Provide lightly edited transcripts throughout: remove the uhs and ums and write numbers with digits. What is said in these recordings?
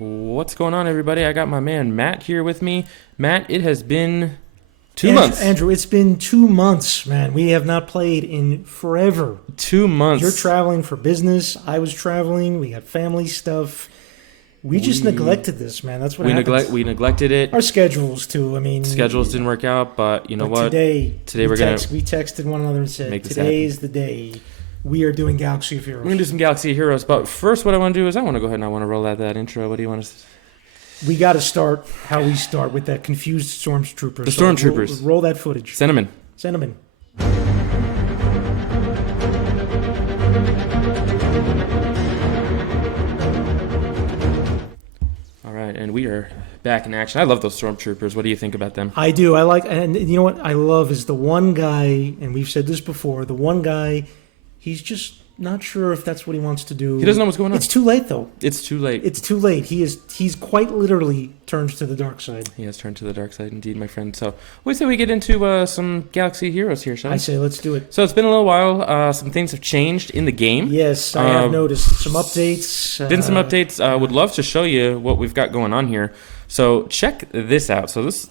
What's going on, everybody? I got my man Matt here with me. Matt, it has been 2 months. Andrew, it's been 2 months, man. We have not played in forever. 2 months. You're traveling for business. I was traveling. We got family stuff. We just neglected this, man. That's what happened. We neglected it. Our schedules, too. I mean, Schedules didn't work out, but you know what? Today we texted one another and said, today's the day. We are doing Galaxy of Heroes. We're going to do some Galaxy of Heroes, but first what I want to do is I want to go ahead and I want to roll out that intro. What do you want to... We got to start how we start, with that confused stormtrooper. The stormtroopers. Roll that footage. Send them in. Send them in. All right, and we are back in action. I love those stormtroopers. What do you think about them? I do. I like, and you know what I love is the one guy, and we've said this before, the one guy, he's just not sure if that's what he wants to do. He doesn't know what's going on. It's too late, though. It's too late. It's too late. He's quite literally turned to the dark side. He has turned to the dark side, indeed, my friend. So we say we get into some Galaxy Heroes here, shall we? I say let's do it. So it's been a little while. Some things have changed in the game. Yes, I have noticed some updates. Been some updates. Would love to show you what we've got going on here. So check this out. So this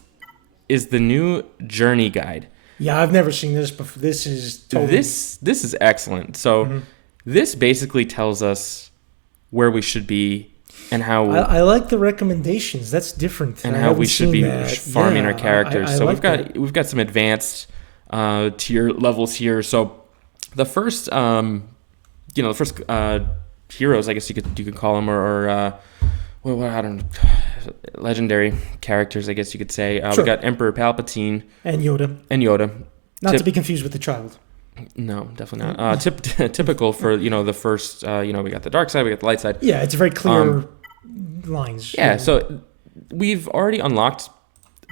is the new Journey Guide. Yeah, I've never seen this before. This is totally... This is excellent. So this basically tells us where we should be and how... I like the recommendations. That's different. And how we should be farming our characters. So like we've got some advanced tier levels here. So the first heroes, I guess you could call them, or I don't know, legendary characters, I guess you could say. Sure. We got Emperor Palpatine and Yoda. Not to be confused with the child. No, definitely not. Typical for the first. We got the dark side, we got the light side. Yeah, it's very clear lines. Yeah, so we've already unlocked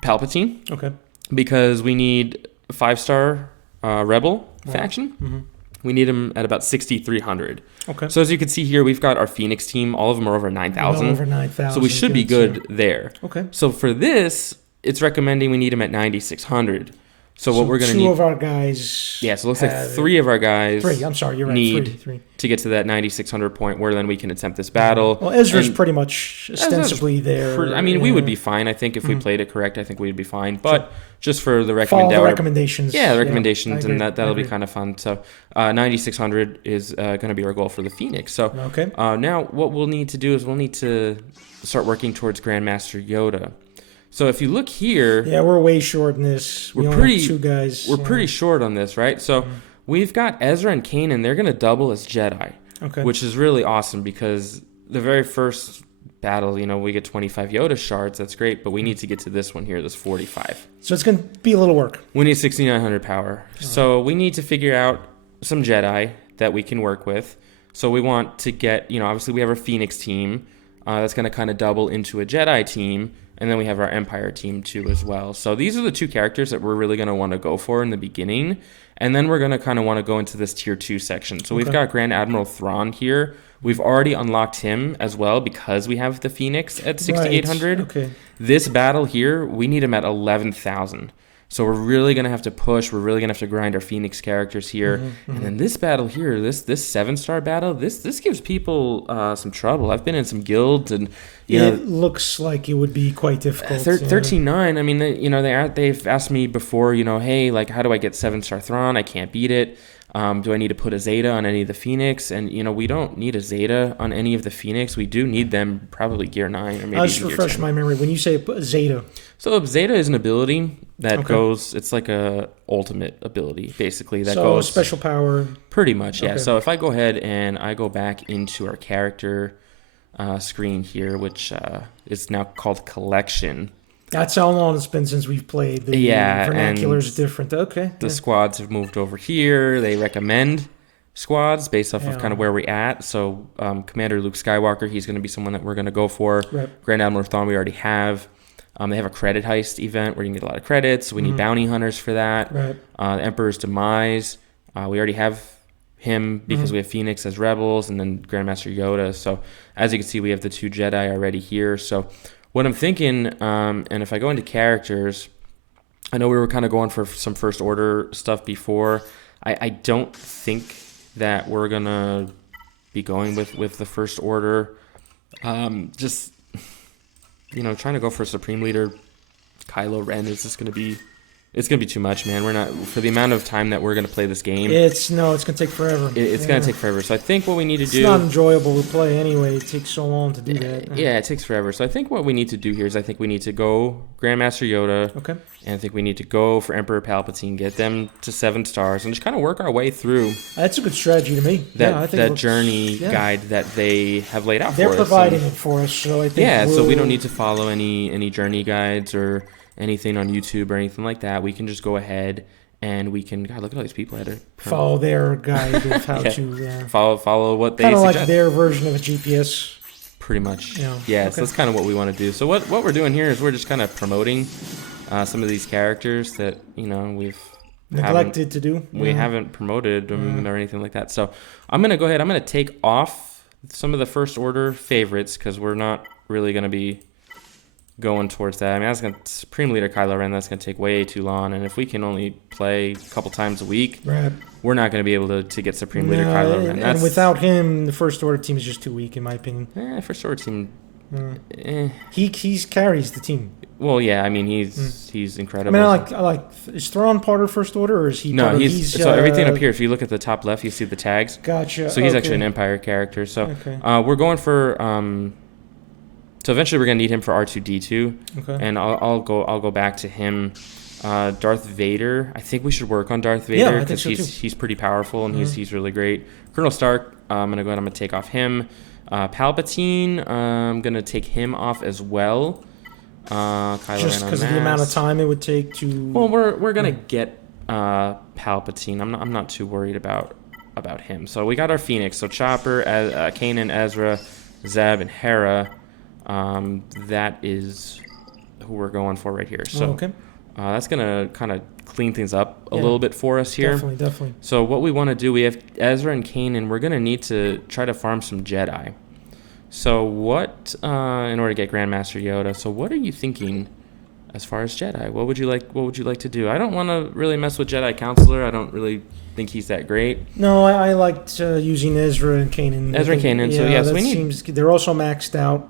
Palpatine. Okay. Because we need a 5-star Rebel faction. Mm-hmm. We need him at about 6,300. Okay. So as you can see here, we've got our Phoenix team. All of them are over 9,000. Over 9,000. So we should be good there. Okay. So for this, it's recommending we need him at 9,600. So what we're going to need... Two of our guys... Yeah, so it looks like 3 of our guys... 3, I'm sorry, you're right. Need three. To get to that 9,600 point where then we can attempt this battle. Well, Ezra's pretty much ostensibly there. We would be fine. I think if we played it correct, I think we'd be fine. But just for the recommendations. Yeah, the recommendations, and that'll be kind of fun. So 9,600 is going to be our goal for the Phoenix. So now what we'll need to do is we'll need to start working towards Grandmaster Yoda. So if you look here... Yeah, we're way short in this. We only have 2 guys. We're pretty short on this, right? So we've got Ezra and Kanan. They're going to double as Jedi, which is really awesome because the very first battle, we get 25 Yoda shards. That's great, but we need to get to this one here, this 45. So it's going to be a little work. We need 6,900 power. So we need to figure out some Jedi that we can work with. So we want to get, obviously we have our Phoenix team. That's going to kind of double into a Jedi team. And then we have our Empire team too as well. So these are the 2 characters that we're really going to want to go for in the beginning. And then we're going to kind of want to go into this tier 2 section. So we've got Grand Admiral Thrawn here. We've already unlocked him as well because we have the Phoenix at 6,800. Right. Okay. This battle here, we need him at 11,000. So we're really going to have to push. We're really going to have to grind our Phoenix characters here. And then this battle here, this 7-star battle, this gives people some trouble. I've been in some guilds and... It looks like it would be quite difficult. 13.9, I mean, they've asked me before, hey, like, how do I get 7-star Thrawn? I can't beat it. Do I need to put a Zeta on any of the Phoenix? And, we don't need a Zeta on any of the Phoenix. We do need them probably gear 9 or maybe I'll just refresh my memory. When you say Zeta... So Zeta is an ability that goes... It's like a ultimate ability, basically. That goes special power... Pretty much, yeah. Okay. So if I go ahead and I go back into our character screen here, which is now called Collection... That's how long it's been since we've played. The vernacular is different. Okay. The squads have moved over here. They recommend squads based off of kind of where we're at. So Commander Luke Skywalker, he's going to be someone that we're going to go for. Right. Grand Admiral Thrawn, we already have. They have a credit heist event where you can get a lot of credits. We need bounty hunters for that. Right. Emperor's Demise, we already have him because we have Phoenix as rebels and then Grandmaster Yoda. So as you can see, we have the 2 Jedi already here. So what I'm thinking, and if I go into characters, I know we were kind of going for some First Order stuff before. I don't think that we're going to be going with the First Order. Just trying to go for a Supreme Leader Kylo Ren is just going to be... It's going to be too much, man. We're not... For the amount of time that we're going to play this game... It's going to take forever. It's going to take forever. So I think what we need to do... It's not enjoyable to play anyway. It takes so long to do that. Yeah, it takes forever. So I think what we need to do here is I think we need to go Grandmaster Yoda. Okay. And I think we need to go for Emperor Palpatine, get them to 7 stars, and just kind of work our way through... That's a good strategy to me. That journey guide that they have laid out for us. They're providing it for us, so I think... Yeah, so we don't need to follow any journey guides or... anything on YouTube or anything like that. We can just go ahead and we can... God, look at all these people at it. Follow their guide of how to... Follow what they suggest. Kind of like their version of a GPS. Pretty much. Yeah, okay. So that's kind of what we want to do. So what we're doing here is we're just kind of promoting some of these characters that, we've... neglected to do. We haven't promoted or anything like that. So I'm going to go ahead. I'm going to take off some of the First Order favorites because we're not really going to be... going towards that. I mean, that's going to Supreme Leader Kylo Ren. That's going to take way too long. And if we can only play a couple times a week, we're not going to be able to get Supreme Leader Kylo Ren. And without him, the First Order team is just too weak, in my opinion. First Order team. He carries the team. Well, yeah. I mean, he's incredible. I mean, I like. Is Thrawn part of First Order, or is he? No, he's so everything up here. If you look at the top left, you see the tags. Gotcha. So he's actually an Empire character. So we're going for. So eventually we're gonna need him for R2D2, and I'll go back to him. Darth Vader. I think we should work on Darth Vader because he's pretty powerful and he's really great. Colonel Stark. I'm gonna go ahead. I'm gonna take off him. Palpatine. I'm gonna take him off as well. Kylo just because of the amount of time it would take to. Well, we're gonna get Palpatine. I'm not too worried about him. So we got our Phoenix. So Chopper, Kanan, Ezra, Zeb, and Hera. That is who we're going for right here. So that's going to kind of clean things up a little bit for us here. Definitely. So what we want to do, we have Ezra and Kanan. We're going to need to try to farm some Jedi. So what, in order to get Grandmaster Yoda, so what are you thinking as far as Jedi? What would you like to do? I don't want to really mess with Jedi Counselor. I don't really think he's that great. No, I liked using Ezra and Kanan. So we need... They're also maxed out.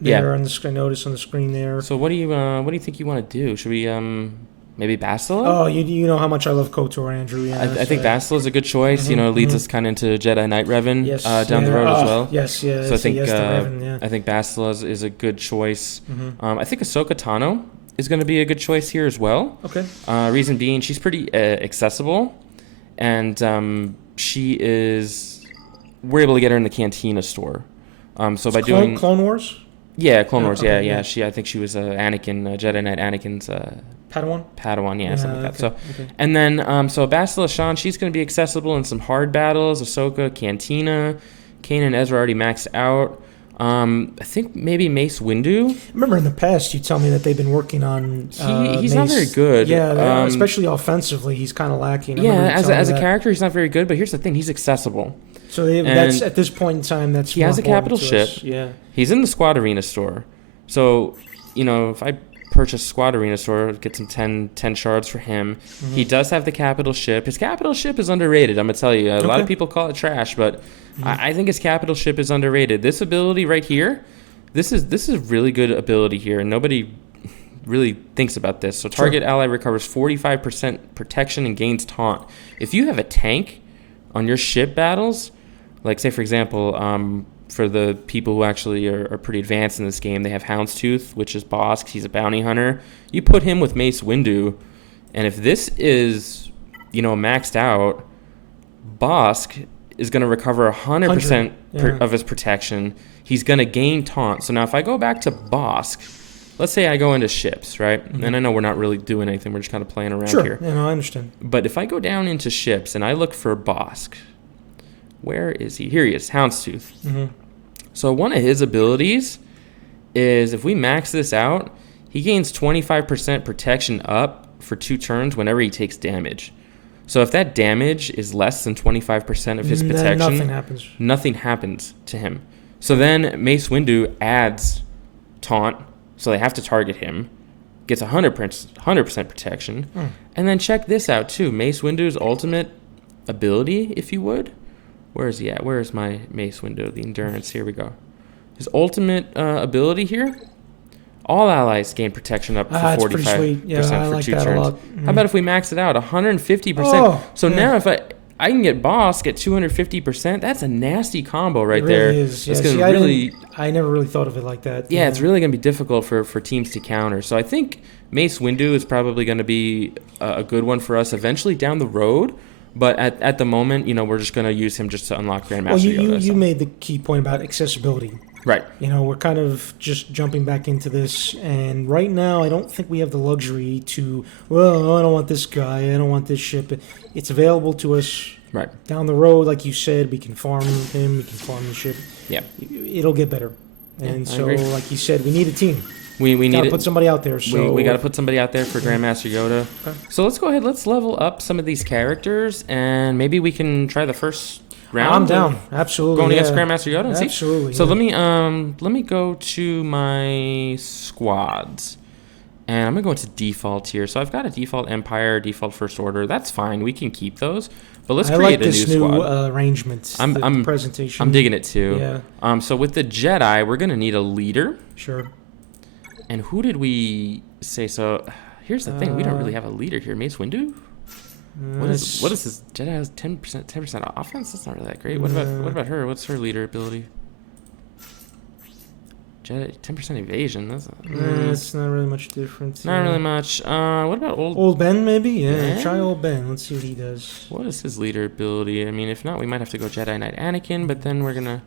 There on the screen, notice on the screen there. So what do you think you want to do? Should we maybe Bastila? Oh, you know how much I love KOTOR, Andrew. Yeah, I think Bastila is a good choice. It leads us kind of into Jedi Knight Revan down the road as well. Yes. So I think I think Bastila is a good choice. I think Ahsoka Tano is going to be a good choice here as well. Okay. Reason being, she's pretty accessible, and we're able to get her in the Cantina store. So by doing Clone Wars. Yeah, Clone Wars. Yeah. I think she was Anakin, Jedi Knight Anakin's Padawan. Yeah, something like that. So, and then so Bastila Shan, she's going to be accessible in some hard battles. Ahsoka, Cantina, Kanan and Ezra already maxed out. I think maybe Mace Windu. Remember in the past you tell me that they've been working on. He's not very good. Yeah, especially offensively, he's kind of lacking. As a character, he's not very good. But here's the thing: he's accessible. So that's at this point in time. He has a capital ship. Yeah, he's in the Squad Arena store. So if I purchase Squad Arena store, get some 10 shards for him. He does have the capital ship. His capital ship is underrated. I'm gonna tell you. A lot of people call it trash, but I think his capital ship is underrated. This ability right here, this is really good ability here, and nobody really thinks about this. So target ally recovers 45% protection and gains taunt. If you have a tank on your ship battles, like say for example, for the people who actually are pretty advanced in this game, they have Houndstooth, which is Bosk. He's a bounty hunter. You put him with Mace Windu, and if this is, maxed out, Bosk is going to recover 100% of his protection. He's going to gain taunt. So now if I go back to Bosk, let's say I go into ships, right? And I know we're not really doing anything. We're just kind of playing around here. Yeah, no, I understand. But if I go down into ships and I look for Bosk, where is he? Here he is, Houndstooth. So one of his abilities is if we max this out, he gains 25% protection up for 2 turns whenever he takes damage. So if that damage is less than 25% of his protection, nothing happens to him. So then Mace Windu adds taunt, so they have to target him, gets 100% protection. And then check this out too. Mace Windu's ultimate ability, if you would. Where is he at? Where is my Mace Windu? The endurance. Here we go. His ultimate ability here. All allies gain protection up to 45% for like 2 that turns. a lot. How about if we max it out 150%? Now if I can get boss get 250%, that's a nasty combo right it really there. Is. It's Yeah. gonna really. I never really thought of it like that. Yeah, it's really gonna be difficult for teams to counter. So I think Mace Windu is probably gonna be a good one for us eventually down the road. But at the moment, we're just gonna use him just to unlock Grandmaster Yoda. You made the key point about accessibility. Right. We're kind of just jumping back into this, and right now I don't think we have the luxury to, I don't want this guy, I don't want this ship. It's available to us right down the road, like you said, we can farm him, we can farm the ship. Yeah. It'll get better. And so, like you said, we need a team. We need to put somebody out there. So we got to put somebody out there for Grandmaster Yoda. Okay. So let's go ahead, let's level up some of these characters, and maybe we can try the first round. I'm down. Absolutely. Going against Grandmaster Yoda and see. Absolutely. So let me go to my squads. And I'm going to go into default here. So I've got a default Empire, default First Order. That's fine. We can keep those. But let's create a new squad. I like this new arrangement. The presentation. I'm digging it too. Yeah. So with the Jedi, we're going to need a leader. Sure. And who did we say? So here's the thing. We don't really have a leader here. Mace Windu? What is his Jedi has 10% offense? That's not really that great. What about her? What's her leader ability? Jedi 10% evasion. That's not really much different. Not really much. What about old Ben? Maybe. Yeah. Try old Ben. Let's see what he does. What is his leader ability? I mean, if not, we might have to go Jedi Knight Anakin. But then we're gonna.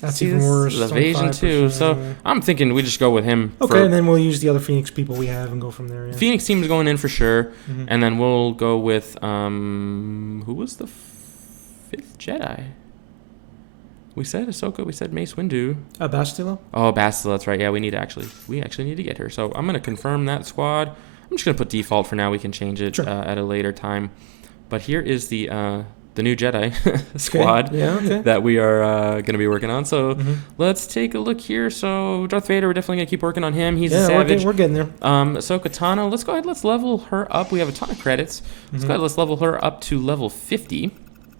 That's even worse. Evasion too. So I'm thinking we just go with him. Okay, and then we'll use the other Phoenix people we have and go from there. Yeah. Phoenix team is going in for sure, and then we'll go with who was the 5th Jedi? We said Ahsoka. We said Mace Windu. Bastila. Oh, Bastila. That's right. Yeah, we actually need to get her. So I'm gonna confirm that squad. I'm just gonna put default for now. We can change it at a later time. But here is the new Jedi squad that we are going to be working on. So let's take a look here. So Darth Vader, we're definitely going to keep working on him. He's a savage. We're getting there. Ahsoka Tano, let's go ahead. Let's level her up. We have a ton of credits. Let's go ahead. Let's level her up to level 50.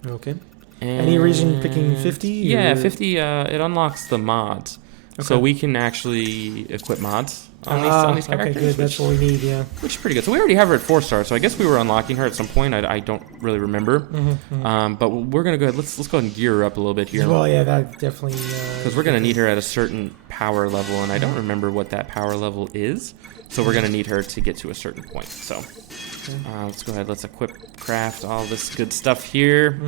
Okay. Any reason picking 50? Yeah, 50. It unlocks the mods. Okay. So we can actually equip mods on these characters. Okay, good. That's what we need, yeah. Which is pretty good. So we already have her at 4-star, so I guess we were unlocking her at some point. I don't really remember. But we're going to go ahead. Let's go ahead and gear her up a little bit here. Well, yeah, that definitely... Because we're going to need her at a certain power level, and I don't remember what that power level is. So we're going to need her to get to a certain point. So let's go ahead. Let's equip, craft all this good stuff here.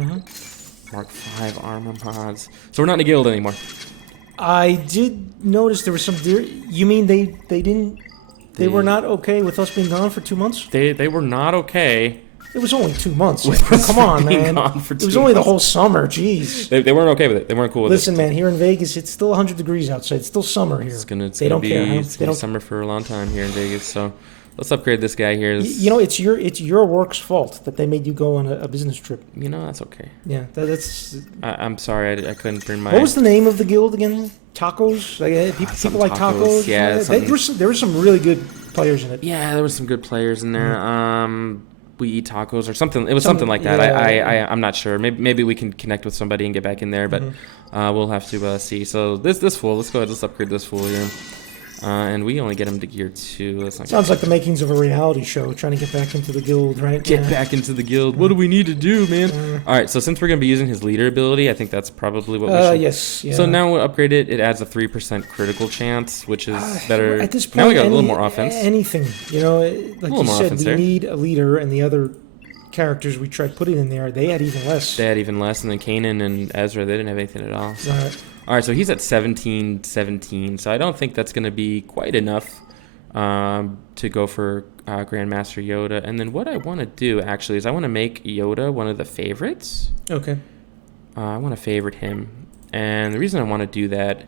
Mark 5 armor mods. So we're not in a guild anymore. I did notice there was some... You mean they didn't... They were not okay with us being gone for 2 months? They were not okay. It was only 2 months. Come on, man. It was only the whole summer. Jeez. They weren't okay with it. They weren't cool with it. Listen, man, here in Vegas, it's still 100 degrees outside. It's still summer here. It's gonna be summer for a long time here in Vegas. So let's upgrade this guy here. It's your work's fault that they made you go on a business trip. That's okay. Yeah, that's... I'm sorry, I couldn't bring my... What was the name of the guild again? Tacos? People like tacos? Yeah. There were some really good players in it. Yeah, there were some good players in there. We eat tacos or something. It was something like that. Yeah. I'm not sure. Maybe we can connect with somebody and get back in there, but we'll have to see. So this fool, let's go ahead. Let's upgrade this fool here. And we only get him to gear 2. Sounds like the makings of a reality show, trying to get back into the guild, right? Get back into the guild. What do we need to do, man? All right, so since we're going to be using his leader ability, I think that's probably what we should... Yes. Yeah. So now we'll upgrade it. It adds a 3% critical chance, which is better. At this point, now we got a little more offense. Anything. Like you said, we need a leader, and the other characters we tried putting in there, they had even less. And then Kanan and Ezra, they didn't have anything at all. So. All right, so he's at 17, so I don't think that's going to be quite enough to go for Grandmaster Yoda. And then what I want to do, actually, is I want to make Yoda one of the favorites. Okay. I want to favorite him. And the reason I want to do that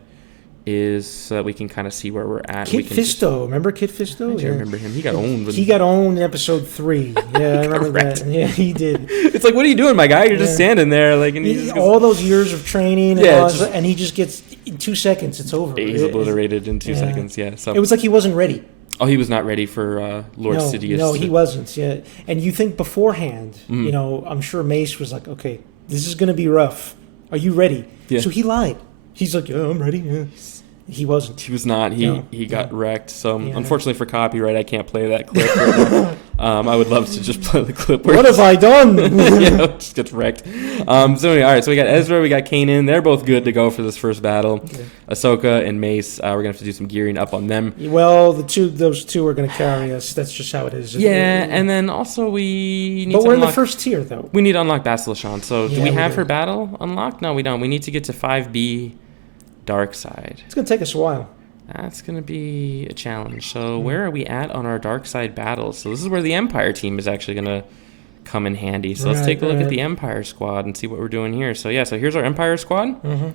is so that we can kind of see where we're at. Kit Fisto. Remember Kit Fisto? I remember him. He got owned. He got owned in episode 3. Yeah, I remember that. Yeah, he did. It's like, what are you doing, my guy? You're just standing there. And all those years of training, and he just gets, in 2 seconds, it's over. He's obliterated in 2 seconds, yeah. So it was like he wasn't ready. Oh, he was not ready for Lord Sidious. No, he wasn't, yeah. And you think beforehand, I'm sure Mace was like, okay, this is going to be rough. Are you ready? Yeah. So he lied. He's like, yeah, I'm ready. Yeah. He wasn't. He was not. He got wrecked. So Yeah. unfortunately for copyright, I can't play that clip right now. I would love to just play the clip. What have I done? It just gets wrecked. So anyway, all right. So we got Ezra, we got Kanan. They're both good to go for this first battle. Okay. Ahsoka and Mace. We're gonna have to do some gearing up on them. Well, those two are going to carry us. That's just how it is. Yeah, and then also we need. But to we're in unlock, the first tier, though. We need to unlock Bastila Shan. So do Yeah, we we have do. her battle unlocked? No, we don't. We need to get to 5B Dark Side. It's going to take us a while. That's going to be a challenge. So where are we at on our dark side battles? So this is where the Empire team is actually going to come in handy. So let's take a look at the Empire squad and see what we're doing here. So yeah, so here's our Empire squad. Mm-hmm.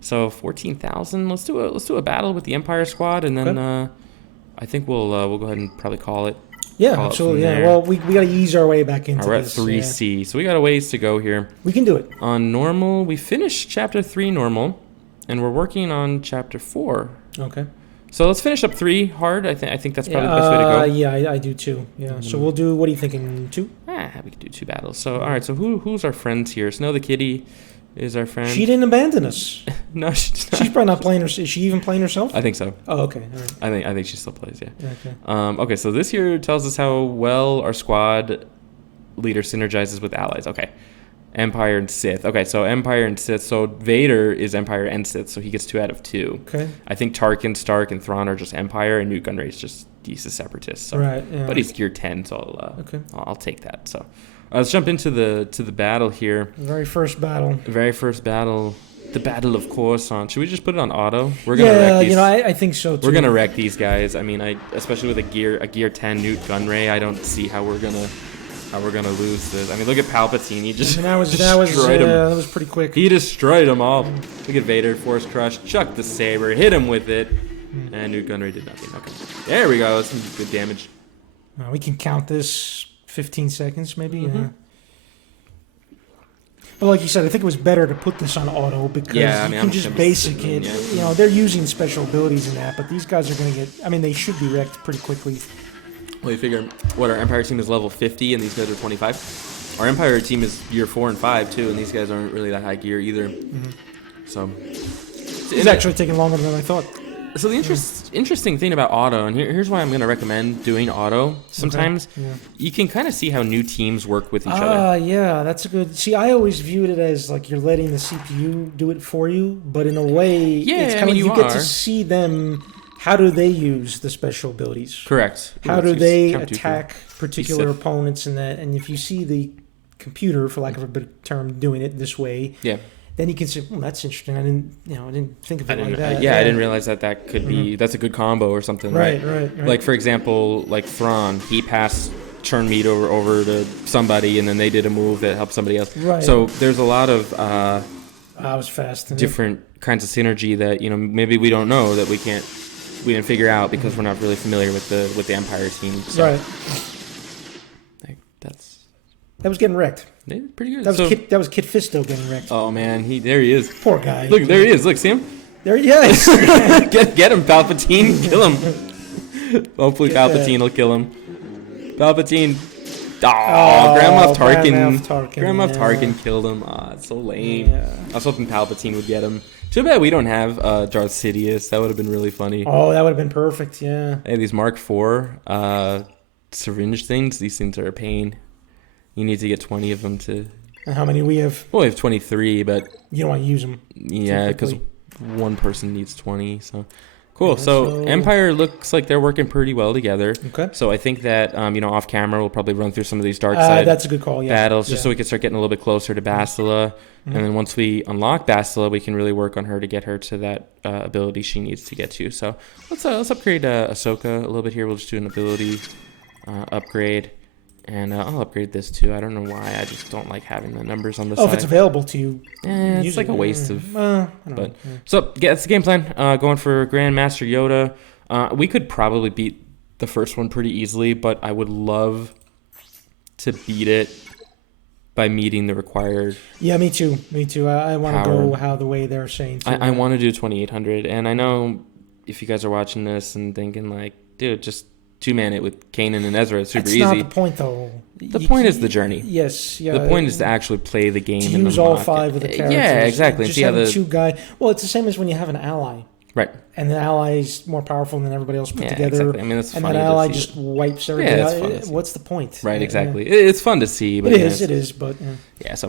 So 14,000. Let's do a battle with the Empire squad, and then I think we'll go ahead and probably call it. Yeah, call it absolutely. from Yeah. there. Well, we got to ease our way back into We're at this. 3C, so we got a ways to go here. We can do it. On normal, we finished chapter 3 normal, and we're working on chapter 4. Okay. So let's finish up 3 hard. I think that's probably the best way to go. Yeah, I do too. Yeah. So we'll do. What are you thinking? 2? We could do 2 battles. So all right. So who's our friends here? Snow the Kitty is our friend. She didn't abandon us. No, she's not. She's probably not playing. Is she even playing herself? I think so. Oh, okay. All right. I think she still plays. Yeah. Okay. Okay. So this here tells us how well our squad leader synergizes with allies. Okay. Empire and Sith. Okay, so Empire and Sith. So Vader is Empire and Sith, so he gets 2 out of 2. Okay. I think Tarkin, Stark, and Thrawn are just Empire, and Newt Gunray is he's a Separatist. So. Right. Yeah. But he's gear 10, so Okay. I'll take that. So let's jump into the battle here. Very first battle. Very first battle. The Battle of Coruscant. Should we just put it on auto? We're gonna wreck these. I think so too. We're gonna wreck these guys. I mean, especially with a gear 10 Newt Gunray, I don't see how we're gonna lose this. I mean, look at Palpatine. He just that was destroyed him. that was pretty quick. He destroyed them all. Look at Vader, Force Crush, chuck the saber, hit him with it, and Newt Gunray did nothing. Okay, there we go. That's some good damage. We can count this 15 seconds, maybe. Mm-hmm. But like you said, I think it was better to put this on auto because you can just basic it. Yeah. You know, they're using special abilities in that, but these guys are going to get. I mean, they should be wrecked pretty quickly. Well, you figure what our Empire team is level 50 and these guys are 25. Our Empire team is year 4 and 5 too, and these guys aren't really that high gear either. So it's actually taking longer than I thought. So the interesting thing about auto, and here's why I'm going to recommend doing auto. Sometimes you can kind of see how new teams work with each other. Yeah, that's a good. See, I always viewed it as like you're letting the CPU do it for you, but in a way, it's kind of you get to see them. How do they use the special abilities? Correct. How do they attack particular opponents and that? And if you see the computer, for lack of a better term, doing it this way, then you can say, that's interesting. I didn't think of it like that. I didn't realize that could be, that's a good combo or something. Right. Like, for example, like Thrawn, he passed churn meat over to somebody, and then they did a move that helped somebody else. Right. So there's a lot of I was fast. Different kinds of synergy that, maybe we don't know that we didn't figure out because we're not really familiar with the Empire team. So. Right. That was getting wrecked. Pretty good. That was Kit Fisto getting wrecked. Oh man, there he is. Poor guy. Look, there he is. Look, see him? There he is. Get him, Palpatine. Kill him. Hopefully Palpatine will kill him. Palpatine. Oh, Grand Moff Tarkin. Grand Moff Tarkin killed him. It's so lame. Yeah. I was hoping Palpatine would get him. Too bad we don't have Darth Sidious. That would have been really funny. Oh, that would have been perfect, yeah. Hey, these Mark IV syringe things, these things are a pain. You need to get 20 of them to... And how many we have? Well, we have 23, but... You don't want to use them. Yeah, because one person needs 20, so... Cool, yeah, so Empire looks like they're working pretty well together. Okay. So I think that, off camera, we'll probably run through some of these dark side that's a good call, battles, just so we can start getting a little bit closer to Bastila. And then once we unlock Bastila, we can really work on her to get her to that ability she needs to get to. So let's upgrade Ahsoka a little bit here. We'll just do an ability upgrade. And I'll upgrade this too. I don't know why. I just don't like having the numbers on the side. Oh, if it's available to you. It's like a waste of... So, that's the game plan. Going for Grandmaster Yoda. We could probably beat the first one pretty easily, but I would love to beat it by meeting the required... Yeah, me too. I want to go how the way they're saying. I want to do 2800. And I know if you guys are watching this and thinking like, dude, just... two-man it with Kanan and Ezra. It's super easy. That's not the point, though. The point is the journey. Yes, yeah. The point is to actually play the game. To use all 5 of the characters. Yeah, exactly. Just having 2 guys. Well, it's the same as when you have an ally. Right. And the ally's more powerful than everybody else put together. Exactly. I mean, it's and funny that ally to see just wipes everything out. What's the point? Right, exactly. It's fun to see. But it is, but... Yeah, so,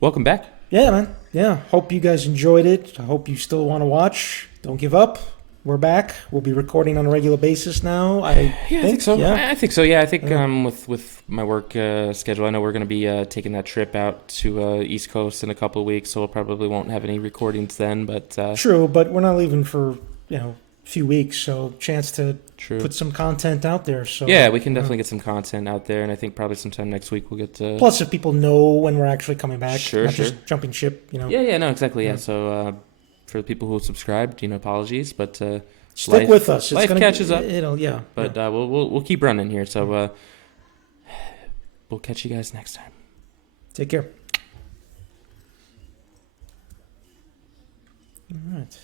welcome back. Yeah, man. Yeah, hope you guys enjoyed it. I hope you still want to watch. Don't give up. We're back. We'll be recording on a regular basis now. I think so. Yeah. I think so. Yeah, I think with my work schedule, I know we're going to be taking that trip out to East Coast in a couple of weeks, so we'll probably won't have any recordings then. But true, but we're not leaving for a few weeks, so chance to put some content out there. So yeah, we can definitely get some content out there, and I think probably sometime next week we'll get to. Plus, if people know when we're actually coming back, not just jumping ship. Yeah, no, exactly. Yeah, so. For the people who subscribed, apologies, but stick with us. Life catches up. But we'll keep running here. So we'll catch you guys next time. Take care. All right.